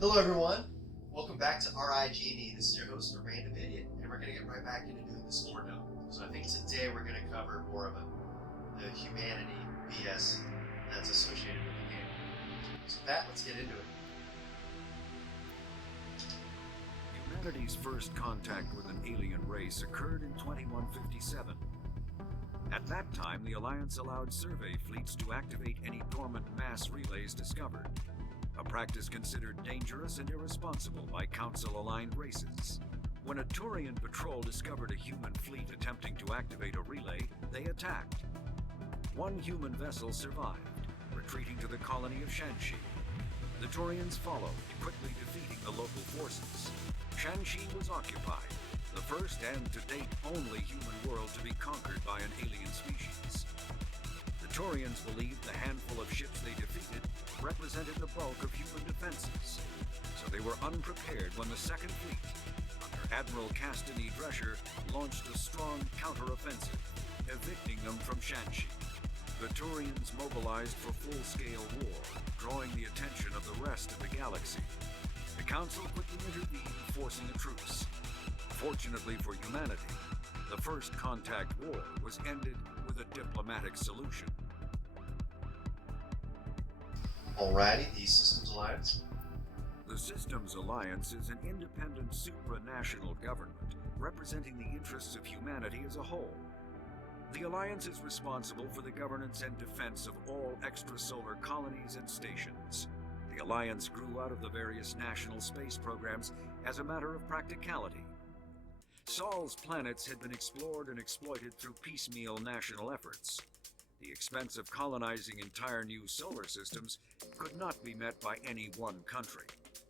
Hello everyone, welcome back to RIGNE. This is your host, The Random Idiot, and we're going to get right back into doing this lore dump. So I think today we're going to cover more of the humanity BS that's associated with the game. So with that, let's get into it. Humanity's first contact with an alien race occurred in 2157. At that time, the Alliance allowed survey fleets to activate any dormant mass relays discovered, a practice considered dangerous and irresponsible by Council-aligned races. When a Turian patrol discovered a human fleet attempting to activate a relay, they attacked. One human vessel survived, retreating to the colony of Shanxi. The Turians followed, quickly defeating the local forces. Shanxi was occupied, the first and to date only human world to be conquered by an alien species. The Turians believed the handful of ships they defeated represented the bulk of human defenses, so they were unprepared when the Second Fleet, under Admiral Castany Drescher, launched a strong counter-offensive, evicting them from Shanxi. The Turians mobilized for full-scale war, drawing the attention of the rest of the galaxy. The Council quickly intervened, forcing a truce. Fortunately for humanity, the First Contact War was ended with a diplomatic solution. Alrighty, the Systems Alliance. The Systems Alliance is an independent supranational government representing the interests of humanity as a whole. The Alliance is responsible for the governance and defense of all extrasolar colonies and stations. The Alliance grew out of the various national space programs as a matter of practicality. Sol's planets had been explored and exploited through piecemeal national efforts. The expense of colonizing entire new solar systems could not be met by any one country.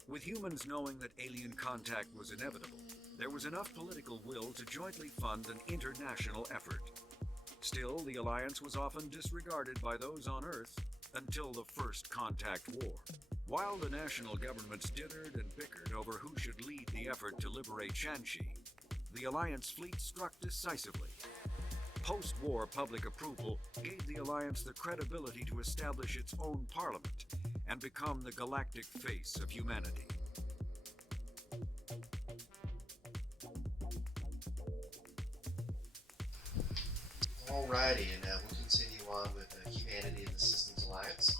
With humans knowing that alien contact was inevitable, there was enough political will to jointly fund an international effort. Still, the Alliance was often disregarded by those on Earth until the First Contact War. While the national governments dithered and bickered over who should lead the effort to liberate Shanxi, the Alliance fleet struck decisively. Post-war public approval gave the Alliance the credibility to establish its own parliament and become the galactic face of humanity. Alrighty, and we'll continue on with humanity and the Systems Alliance.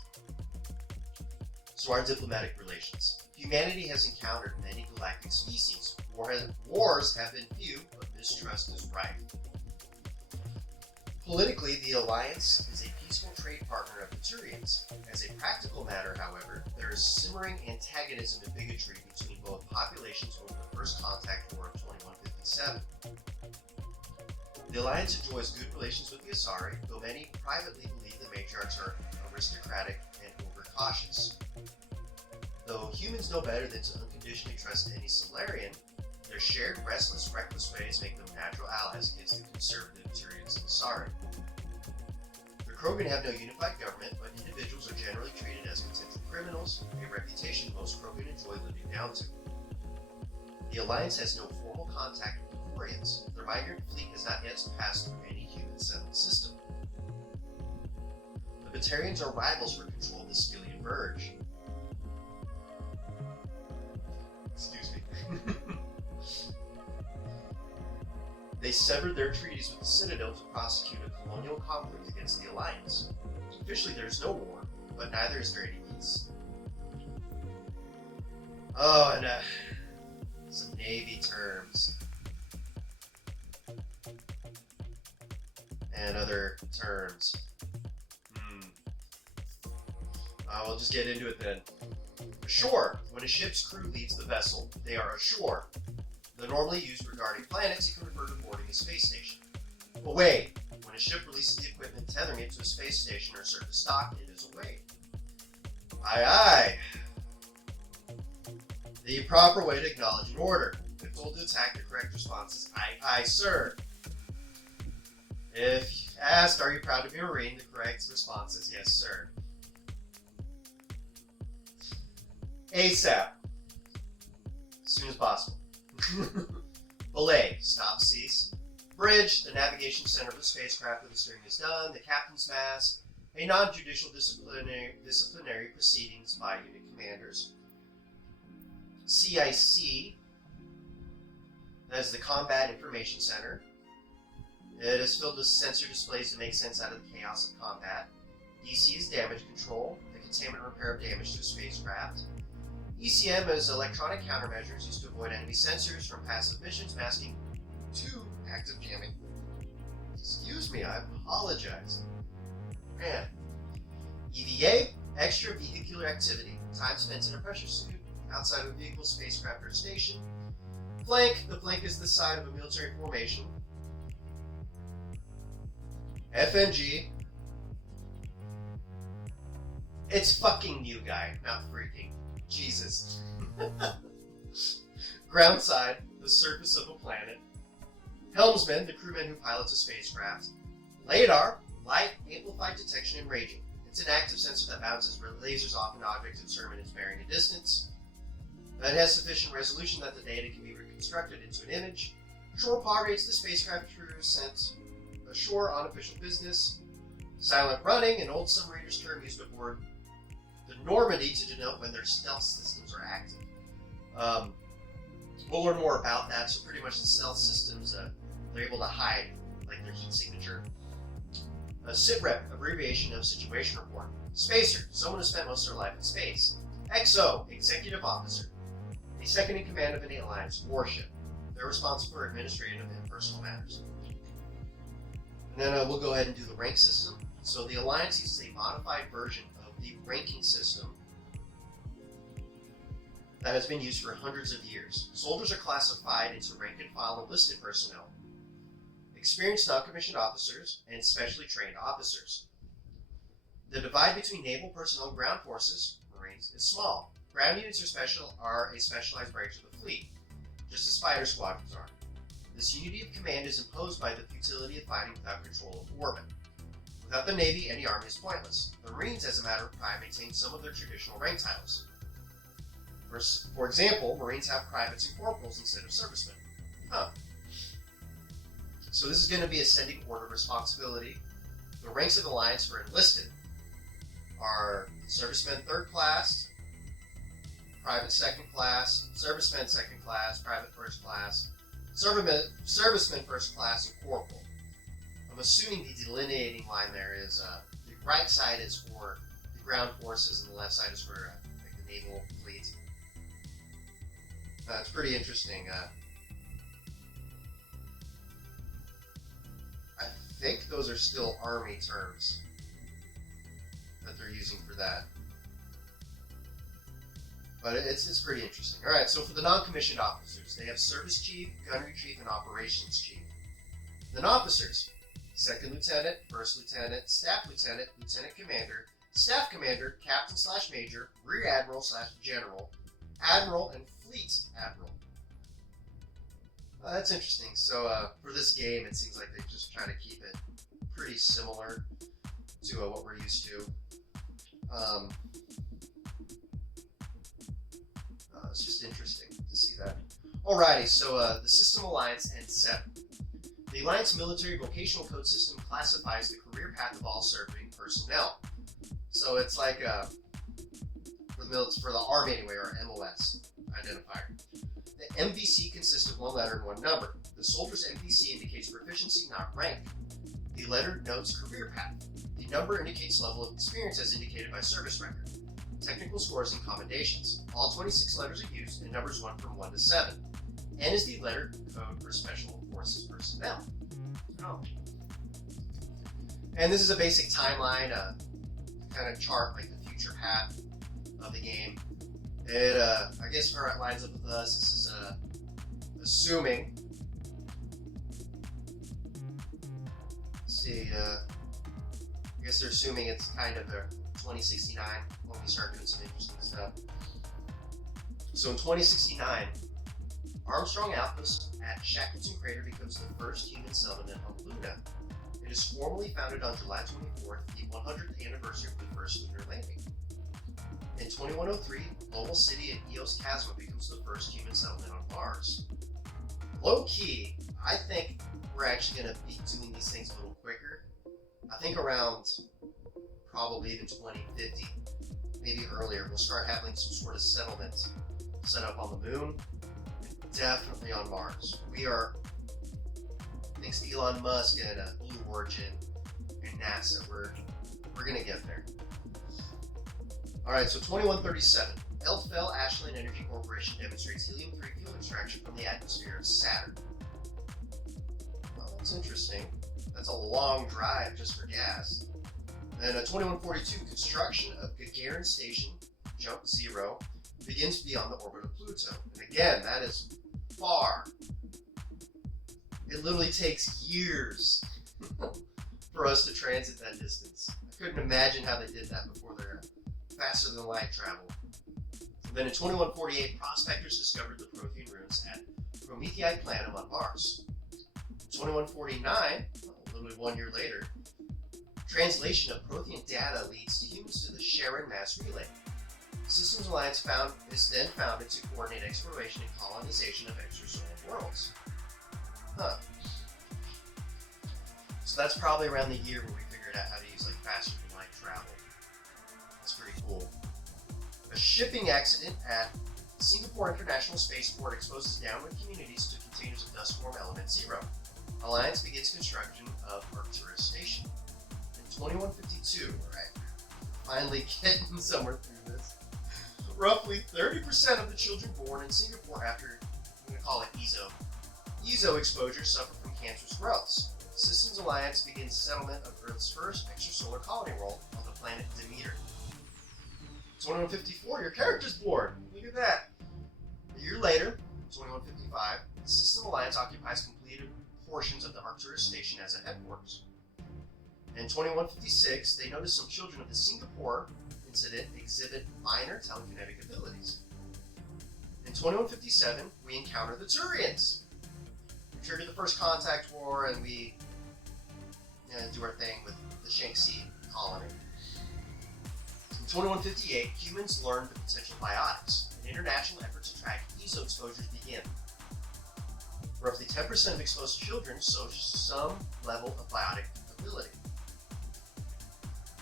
So our diplomatic relations. Humanity has encountered many galactic species. Wars have been few, but mistrust is rife. Politically, the Alliance is a peaceful trade partner of the Turians. As a practical matter, however, there is simmering antagonism and bigotry between both populations over the First Contact War of 2157. The Alliance enjoys good relations with the Asari, though many privately believe the matriarchs are aristocratic and overcautious. Though humans know better than to unconditionally trust any Solarian, their shared restless, reckless ways make them natural allies against the conservative Turians and Asari. The Krogan have no unified government, but individuals are generally treated as potential criminals, a reputation most Krogan enjoy living down to. The Alliance has no formal contact with the Quarians. Their migrant fleet has not yet passed through any human settled system. The Batarians are rivals for control of the Skillian Verge. Excuse me. They severed their treaties with the Citadel to prosecute a colonial conflict against the Alliance. Officially there's no war, but neither is there any peace. Oh, and some Navy terms. And other terms. We'll just get into it then. Ashore. When a ship's crew leaves the vessel, they are ashore. They're normally used regarding planets, you can refer to boarding a space station. Away. When a ship releases the equipment tethering it to a space station or surface dock, it is away. Aye aye. The proper way to acknowledge an order. If told to attack, the correct response is aye aye sir. If asked, are you proud to be a Marine, the correct response is yes sir. ASAP. As soon as possible. Belay, stop, cease. Bridge, the navigation center of the spacecraft where the steering is done. The captain's mast, a non-judicial disciplinary proceedings by unit commanders. CIC, that is the Combat Information Center. It is filled with sensor displays to make sense out of the chaos of combat. DC is damage control, the containment and repair of damage to a spacecraft. ECM is electronic countermeasures used to avoid enemy sensors from passive missions, masking to active jamming. Excuse me, I apologize. Man. EVA, extra vehicular activity, time spent in a pressure suit, outside of a vehicle, spacecraft, or station. Flank, the flank is the side of a military formation. FNG, it's fucking new guy, not freaking. Jesus. Ground side, the surface of a planet. Helmsman, the crewman who pilots a spacecraft. Radar, light amplified detection and ranging. It's an active sensor that bounces lasers off an object to determine its bearing and distance. It has sufficient resolution that the data can be reconstructed into an image. Shore pod rates the spacecraft crew sent ashore on official business. Silent running, an old submariner's term used aboard the Normandy to denote when their stealth systems are active. We'll learn more about that. So pretty much the stealth systems, they're able to hide like their heat signature. SITREP, abbreviation of situation report. Spacer, someone who spent most of their life in space. XO, executive officer, a second in command of an alliance warship. They're responsible for administrative and personal matters. And then we'll go ahead and do the rank system. So the alliance uses a modified version of the ranking system that has been used for hundreds of years. Soldiers are classified into rank and file enlisted personnel, experienced non-commissioned officers, and specially trained officers. The divide between naval personnel and ground forces, Marines, is small. Ground units are a specialized branch of the fleet, just as fighter squadrons are. This unity of command is imposed by the futility of fighting without control of orbit. Without the Navy, any army is pointless. The Marines, as a matter of pride, maintain some of their traditional rank titles. For example, Marines have privates and corporals instead of servicemen. So this is going to be ascending order of responsibility. The ranks of the Alliance for enlisted are servicemen 3rd class, private 2nd class, servicemen 2nd class, private 1st class, servicemen 1st class, and corporal. I'm assuming the delineating line there is the right side is for the ground forces and the left side is for like the naval fleet. It's pretty interesting. I think those are still Army terms that they're using for that. But it's pretty interesting. Alright, so for the non-commissioned officers, they have Service Chief, Gunnery Chief, and Operations Chief. Then officers, 2nd Lieutenant, 1st Lieutenant, Staff Lieutenant, Lieutenant Commander, Staff Commander, Captain/Major, Rear Admiral/General, Admiral, and Fleet Admiral. That's interesting. So for this game, it seems like they just try to keep it pretty similar to what we're used to. It's just interesting to see that. Alrighty, so the System Alliance N7. The Alliance Military Vocational Code System classifies the career path of all serving personnel. So it's like for the Army anyway, or MOS identifier. The MVC consists of one letter and one number. The soldier's MVC indicates proficiency, not rank. The letter denotes career path. The number indicates level of experience as indicated by service record. Technical scores and commendations. All 26 letters are used and numbers run from 1 to 7. N is the letter code for Special Forces personnel. Oh. And this is a basic timeline, kind of chart like the future path of the game. It, I guess where it lines up with us, this is assuming. Let's see, I guess they're assuming it's kind of a 2069 when we start doing some interesting stuff. So in 2069, Armstrong Outpost at Shackleton Crater becomes the first human settlement on Luna. It is formally founded on July 24th, the 100th anniversary of the first lunar landing. In 2103, Global City at Eos Chasma becomes the first human settlement on Mars. Low key, I think we're actually going to be doing these things a little quicker. I think around probably even 2050, maybe earlier, we'll start having some sort of settlement set up on the moon, definitely on Mars. We are, thanks to Elon Musk and Blue Origin and NASA, we're gonna get there. All right, so 2137. Eldfell Ashland Energy Corporation demonstrates helium-3 fuel extraction from the atmosphere of Saturn. Well, that's interesting. That's a long drive just for gas. Then 2142, construction of Gagarin Station, Jump 0, begins beyond the orbit of Pluto. And again, that is far. It literally takes years for us to transit that distance. I couldn't imagine how they did that before their faster than light travel. And then in 2148, prospectors discovered the Prothean ruins at Promethei Planum on Mars. 2149, literally 1 year later, translation of Prothean data leads to humans to the Sharon Mass Relay. Systems Alliance is then founded to coordinate exploration and colonization of extrasolar worlds. Huh. So that's probably around the year where we figured out how to use like faster than light travel. That's pretty cool. A shipping accident at Singapore International Spaceport exposes downwind communities to containers of dust form element 0. Alliance begins construction of Arcturus Station. In 2152, alright, finally getting somewhere through this. Roughly 30% of the children born in Singapore after, I'm going to call it ESO exposure suffer from cancerous growths. Systems Alliance begins settlement of Earth's first extrasolar colony world on the planet Demeter. 2154, your character's born. Look at that. A year later, 2155, the System Alliance occupies completed portions of the Arcturus Station as a headquarters. In 2156, they notice some children of the Singapore incident exhibit minor telekinetic abilities. In 2157, we encounter the Turians. We trigger the First Contact War, and we do our thing with the Shanxi colony. In 2158, humans learn the potential biotics. An international effort to track ESO exposures begin. Roughly 10% of exposed children show some level of biotic ability.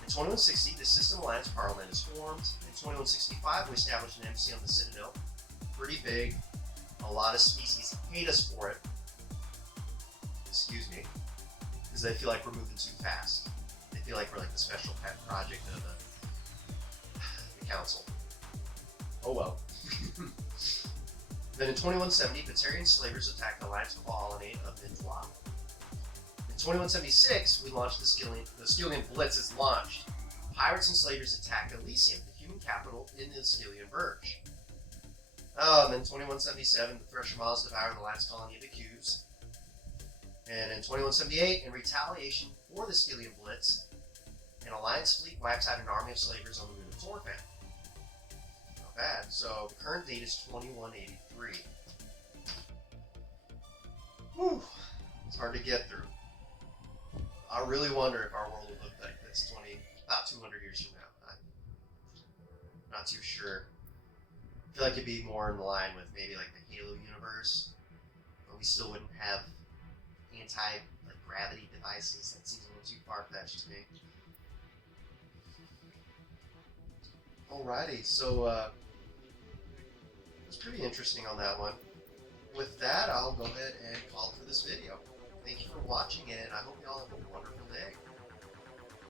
In 2160, the System Alliance Parliament is formed. In 2165, we establish an embassy on the Citadel. Pretty big. A lot of species hate us for it. Excuse me. Because they feel like we're moving too fast. They feel like we're like the special pet project of the council. Oh well. Then in 2170, Batarian slavers attack the Alliance colony of Midflock. In 2176, we launched the Skillian Blitz is launched. Pirates and slavers attack Elysium, the human capital in the Skillian Verge. And then 2177, the Thresher Moths devour the Alliance colony of the Cubes. And in 2178, in retaliation for the Skillian Blitz, an Alliance fleet wipes out an army of slavers on the moon of Torfan. Not bad. So the current date is 2183. Whew. It's hard to get through. I really wonder if our world will look like this about 200 years from now. I'm not too sure. I feel like it'd be more in line with maybe like the Halo universe, but we still wouldn't have anti-gravity devices. That seems a little too far-fetched to me. Alrighty, so it's pretty interesting on that one. With that, I'll go ahead and call it for this video. Thank you for watching, and I hope you all have a wonderful day.